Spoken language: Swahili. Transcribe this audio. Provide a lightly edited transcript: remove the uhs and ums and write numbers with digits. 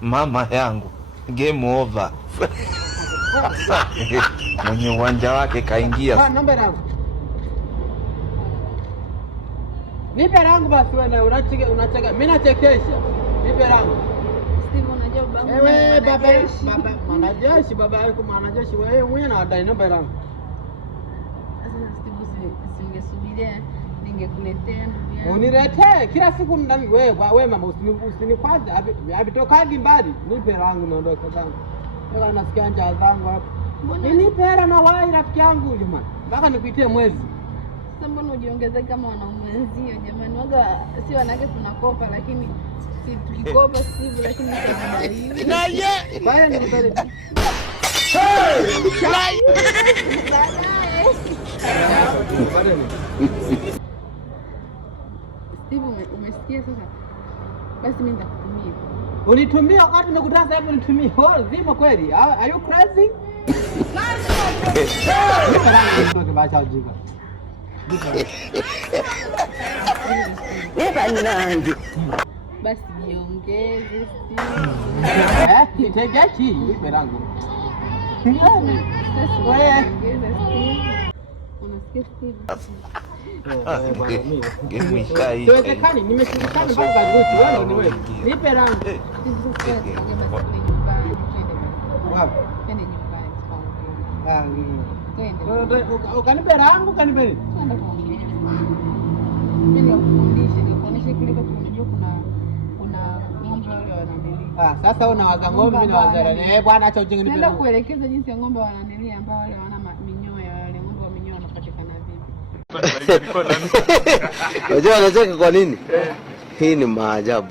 Mama yangu, game over. Mwenye uwanja wake kaingia. Namba yangu. Nipe rangu basi wewe, unacheka. Mimi nachekesha. Nipe rangu. Steve, unajua baba. Ewe baba mwanajeshi, baba yako mwanajeshi, wewe mwenyewe na dai namba yangu. Sasa Steve, usingesubiria ningekuletea ndugu yangu. Uniletee kila siku ndani wewe mama, usinikwaze. Habitokaji mbali. Nipe rangu naondoka zangu. Wala nasikia njaa zangu hapo. Nipe hela na wai rafiki yangu jamani. Mpaka nikuitie mwezi. Sasa mbona ujiongeze kama wanaume wenzio jamani? Waga si wanawake tunakopa, lakini si tukikopa Steve, lakini tunabadili. Na ye. Baya nikutole. Steve, umesikia sasa? Basi mimi nitakutumia. Unitumia wakati nimekutaza hapo, nitumie. Oh, zima kweli. Are you crazy? Ndio bacha ujinga. Basi jiongeze Steve. Nitegeachi nipe rangu. Wewe unasikia Steve? Siwezekani, nimeshindikana mpaka Gucci. Wewe nipe rangu. Ukanipe rangu, kanipe. Sasa unawaza ng'ombe, mimi nawaza bwana, acha ujinga. Nenda kuelekeza jinsi ya ng'ombe wananilia ambao wale wana minyoya, wale ng'ombe wa minyoya wanapatikana vipi? Unajua anacheka kwa nini? Hii ni maajabu.